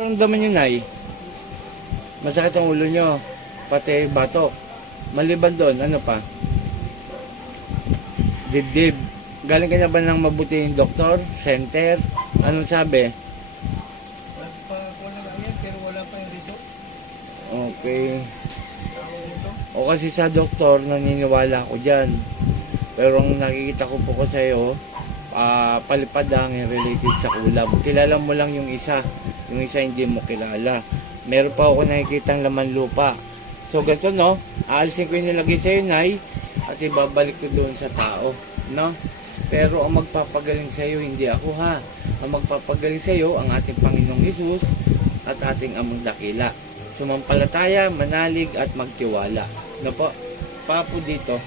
Ramdaman nyo, Nay? Masakit ang ulo nyo, pati batok. Maliban doon, ano pa? Dibdib. Galing ka na ba ng mabuting doktor, center? Anong sabi? Nagpakuha na yan, pero wala pa yung result. Okay. O kasi sa doktor, naniniwala ko dyan. Pero ang nakikita ko po ko sa'yo, palipad ang related sa kulab. Kilala mo lang yung isa hindi mo kilala. Meron pa ako nakikitang laman lupa. So ganito, no, aalisin ko yung nilagay sa'yo, Nay, at ibabalik ko doon sa tao, no? Pero ang magpapagaling sa'yo hindi ako, ha. Ang magpapagaling sa'yo ang ating Panginoong Hesus at ating Amang Dakila. Sumampalataya, manalig at magtiwala. No po? Papo dito.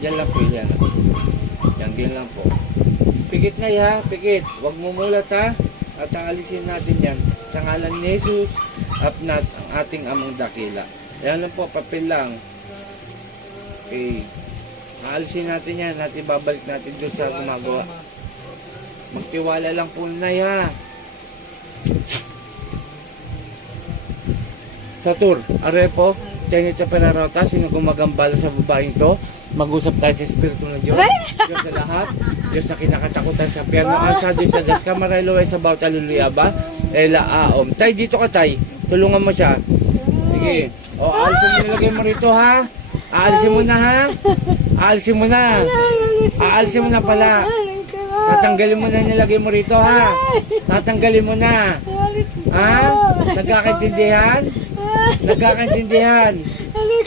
Yan lang po yan. Yan lang po. Pikit na ya, pikit. Huwag mumulat, ha. At aalisin natin yan sa ngalan ni Jesus at ang ating Amang Dakila. Yan lang po, papel lang. Okay. Aalisin natin yan at ibabalik natin doon sa gumagawa. Magtiwala lang po na ya. Sa tour, are po, Chinese sa Perarota, sino gumagambala sa babaeng to? Mag-usap tayo sa Espiritu ng Diyos. Diyos sa lahat. Diyos na kinakatakutan sa piano. Ansa Diyos sa Diyos. Kamarelo ay sa bawat aluliya ba? Ela aom. Tay, dito ka, Tay. Tulungan mo siya. Sige. O, aalisin mo nilagay mo rito, ha? Aalisin mo na, ha? Aalisin mo na. Aalisin mo na pala. Tatanggalin mo na nilagay mo rito, ha? Tatanggalin mo na. Ha? Nagkakaintindihan? Nagkakaintindihan.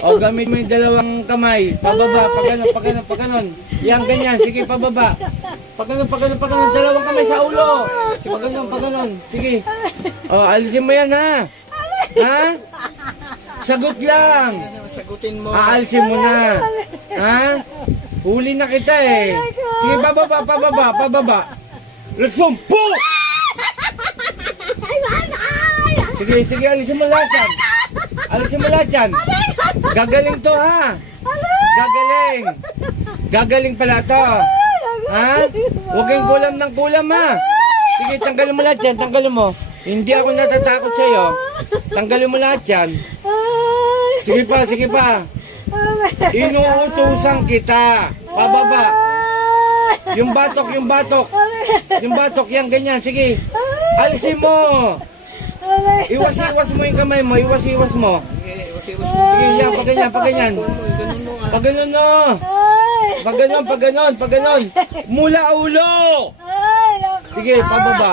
O, gamit mo yung dalawang kamay. Pababa, pagganon. Yan, ganyan. Sige, pababa. Pagganon. Dalawang kamay sa ulo. Pagganon. Sige. O, alisin mo yan, ha? Ha? Sagot lang. Sagutin mo. Aalisin mo na. Ha? Huli na kita, eh. Sige, pababa. Lagsumpo! Sige, alisin mo lahat yan. Gagaling to, ha? Gagaling pala to. Ha? Huwag kayong kulam ng kulam, ha? Sige, tanggalin mo lahat yan. Tanggalin mo. Hindi ako natatakot sa'yo. Tanggalin mo lahat yan. Sige pa. Inuutusan kita. Pababa. Yung batok, yan, ganyan. Sige. Alisin mo. Iwas mo yung kamay mo. Iwas mo. Sige, yan, pag ganyan. Mula ulo. Sige, pababa.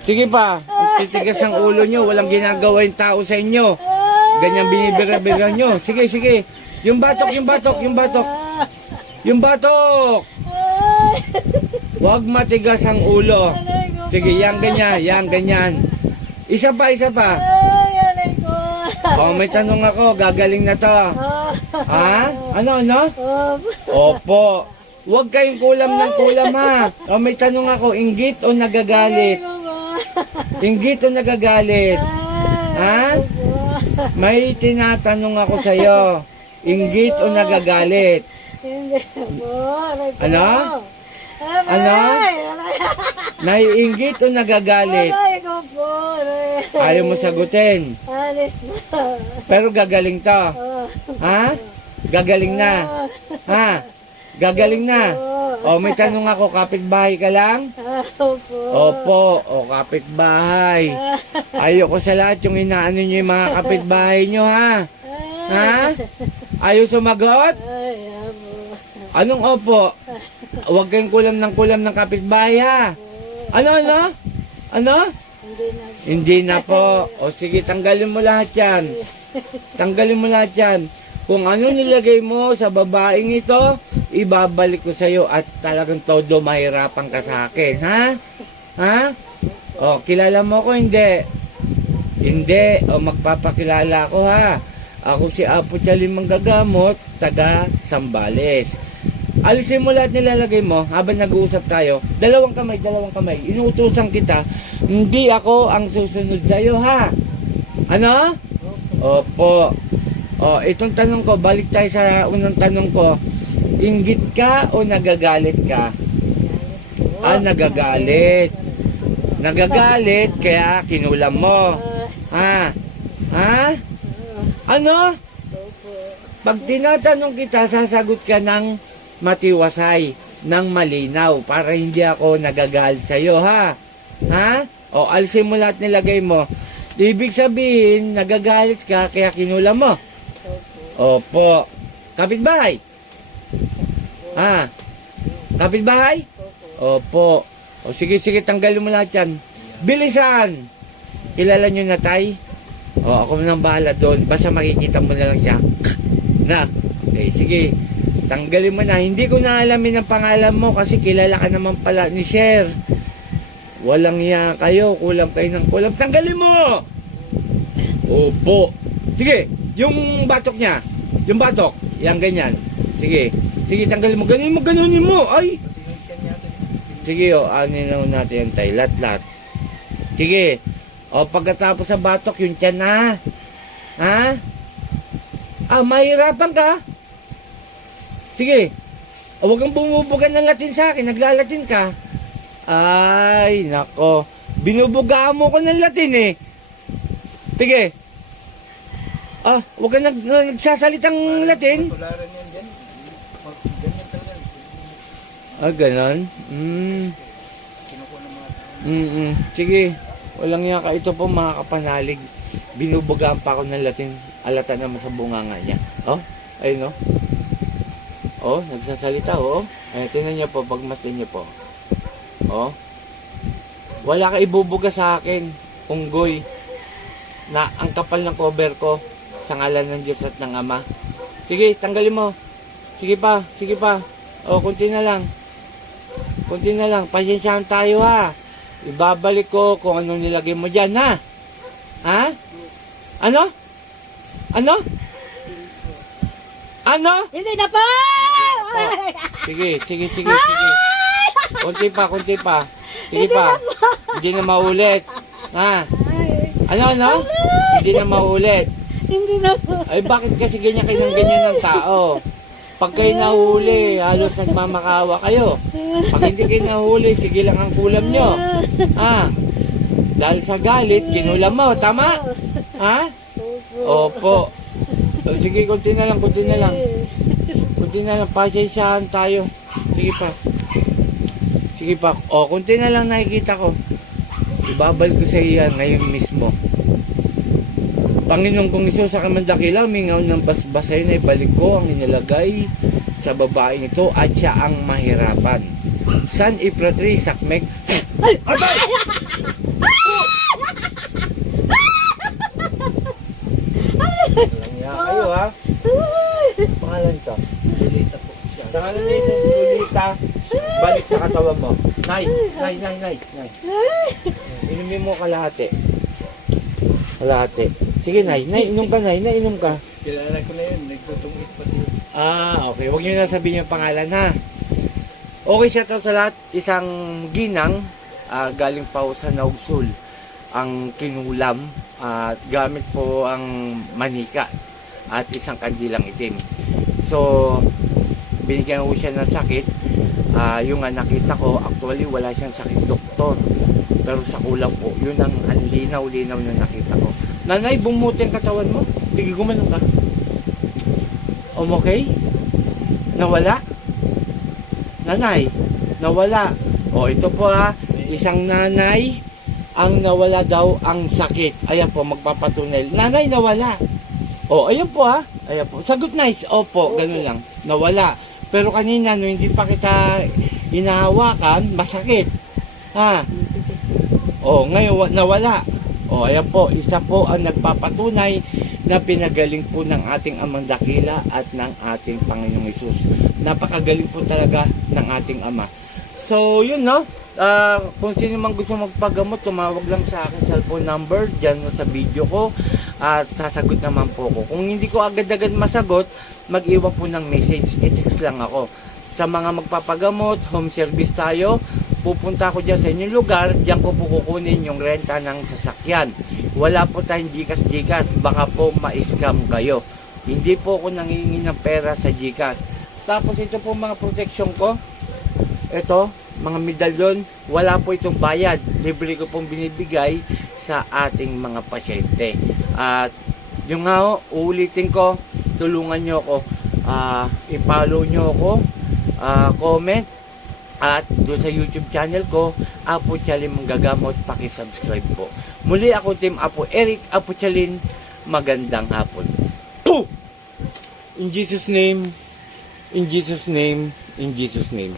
Sige pa. Ang titigas ng ulo nyo. Walang ginagawa yung tao sa inyo. Ganyan binibira-bira nyo. Sige. Yung batok. Huwag matigas ang ulo. Sige, yan ganyan. Isa pa. Oh, may tanong ako. Gagaling na to. Ha? Ano? Opo. Huwag kayong kulam ng kulam, ha. Oh, may tanong ako. Inggit o nagagalit? Ha? May tinatanong ako sa'yo. Inggit o nagagalit? Ano? Naiinggit o nagagalit? Ayaw mo sagutin. Pero gagaling to. Ha? Gagaling na. Ha? Gagaling na. O, may tanong ako, kapitbahay ka lang? Opo. O, kapitbahay. Ayoko sa lahat yung inaano nyo yung mga kapitbahay nyo, ha? Ha? Ayaw sumagot? Anong opo? Huwag kayong kulam ng kapitbahay, ha? Ano? Hindi na po. O sige, tanggalin mo lahat yan. Kung ano nilagay mo sa babaeng ito, ibabalik ko sa'yo at talagang todo mahirapan ka sa akin, ha? Ha? O, kilala mo ko, hindi? Hindi. O, magpapakilala ko, ha? Ako si Apo Chalim Manggagamot, taga Sambales. Alisin mo lahat nilalagay mo habang nag-uusap tayo. Dalawang kamay. Inuutusan kita. Hindi ako ang susunod sa'yo, ha? Ano? Opo. O, itong tanong ko, balik tayo sa unang tanong ko. Inggit ka o nagagalit ka? Nagagalit. Nagagalit, kaya kinulam mo. Ha? Ha? Ano? Pag tinatanong kita, sasagot ka ng matiwasay, ng malinaw, para hindi ako nagagalit sa'yo, ha? Ha? O, alisin mo lahat nilagay mo. Ibig sabihin, nagagalit ka, kaya kinulam mo. Opo. Kapitbahay? Ha? Kapitbahay? Opo. O, sige, tanggalin mo lahat yan. Bilisan! Kilala nyo na, tay? O, ako nang bahala doon. Basta makikita mo na lang siya. Na. Okay, sige. Tanggalin mo na. Hindi ko na alamin ang pangalan mo kasi kilala ka naman pala ni Sir. Walang iya kayo. Kulang kayo ng kulang. Tanggalin mo! Opo. Sige. Yung batok niya. Yung batok. Yang ganyan. Sige. Sige, tanggalin mo. Ganunin mo. Ay! Sige, o. Anin natin yan tayo. Lat. Sige. O, pagkatapos sa batok, yung tiyan na. Ha? Ah, mahirapan ka? Sige. O, huwag kang bumubugan ng Latin sa akin. Naglalatin ka. Ay, nako. Binubugaan mo ko ng Latin eh. Sige. Ah, huwag kang nagsasalitang Latin. Tularan yan dyan. Ganyan talaga. Ah, ganon? Kinukuha ng mga tao. Sige. Walang yaka. Ito po mga kapanalig. Binubugaan pa ako ng Latin. Alata naman sa bunganga niya. Oh, ayun oh. Oh, nagsasalita oh. Ay, tingnan niyo po, pagmasdan niyo po. Oh. Wala ka ibubuga sa akin, unggoy. Na ang kapal ng cover ko sa ngalan ng Diyos at ng Ama. Sige, tanggalin mo. Sige pa. Oh, kunti na lang. Pasensyahan tayo ha. Ibabalik ko kung anong nilagay mo dyan, ha? Ha? Ano? Hindi na po! Sige. Kunti pa. Sige pa. Hindi na maulit. Ha? Ano? Hindi na maulit. Hindi na po. Ay, bakit kasi ganyan ng tao? Pag kayo nahuli, halos nagmamakawa kayo. Pag hindi kayo nahuli, sige lang ang kulam nyo. Ha? Dahil sa galit, kinulam mo. Tama? Ha? Opo. O, sige, kunti na lang. Pasensyahan tayo. Sige pa. O, kunti na lang nakikita ko. Ibabalik ko sa iyo yan ngayon mismo. Panginoon kong Isus sa kamandakila, mingaw ng basbasay na ibalik ko ang inilagay sa babaeng ito at siya ang mahirapan. San Ipratri Sakmek. Ay! Walang niya kayo ha. Pangalan ito. Lilita po siya. Pangalan niya isang Lolita. Balik sa katawan mo. Nay. Inumin mo kalahati. Sige, Nay, inom ka. Kilala ko na yun. Nagtutungit pati yun. Ah, okay. Huwag niyo na sabihin yung pangalan, ha? Okay, shout out sa lahat. Isang ginang galing pa sa Naugsul ang kinulam at gamit po ang manika at isang kandilang itim. So, binigyan ko siya ng sakit. Yung nakita ko, actually wala siyang sakit, doktor. Pero sa kulam po, yun ang linaw-linaw na nakita ko. Nanay, bumuti ang katawan mo. Sige, gumanon ka. Okay? Nawala? Nanay, nawala. O, ito po ha. Isang nanay, ang nawala daw ang sakit. Ayan po, magpapatunay. Nanay, nawala. O, ayan po ha. Ayan po. Sagot nice. Opo, ganun lang. Nawala. Pero kanina, no, hindi pa kita inahawakan, masakit. Ha? O, ngayon, nawala. O, ayan po, isa po ang nagpapatunay na pinagaling po ng ating Amang Dakila at ng ating Panginoong Hesus. Napakagaling po talaga ng ating Ama. So, yun no. Kung sino man gusto magpagamot, tumawag lang sa akin cellphone number dyan sa video ko at sasagot naman po ko. Kung hindi ko agad-agad masagot, mag-iwan po ng message. I-text lang ako. Sa mga magpapagamot, home service tayo. Pupunta ako dyan sa inyong lugar, dyan ko po kukunin yung renta ng sasakyan. Wala po tayong Gcash, baka po ma-scam kayo. Hindi po ako nangingi ng pera sa Gcash. Tapos ito po mga protection ko. Ito, mga medalyon, wala po itong bayad. Libre ko pong binibigay sa ating mga pasyente. At yung nga ho, uulitin ko, tulungan nyo ako, i-follow nyo ako, comment, at doon sa YouTube channel ko, Apo Chalin Manggagamot, paki-subscribe po. Muli ako, Team Apo Eric, Apo Chalin, magandang hapon. Puh! In Jesus' name, in Jesus' name, in Jesus' name.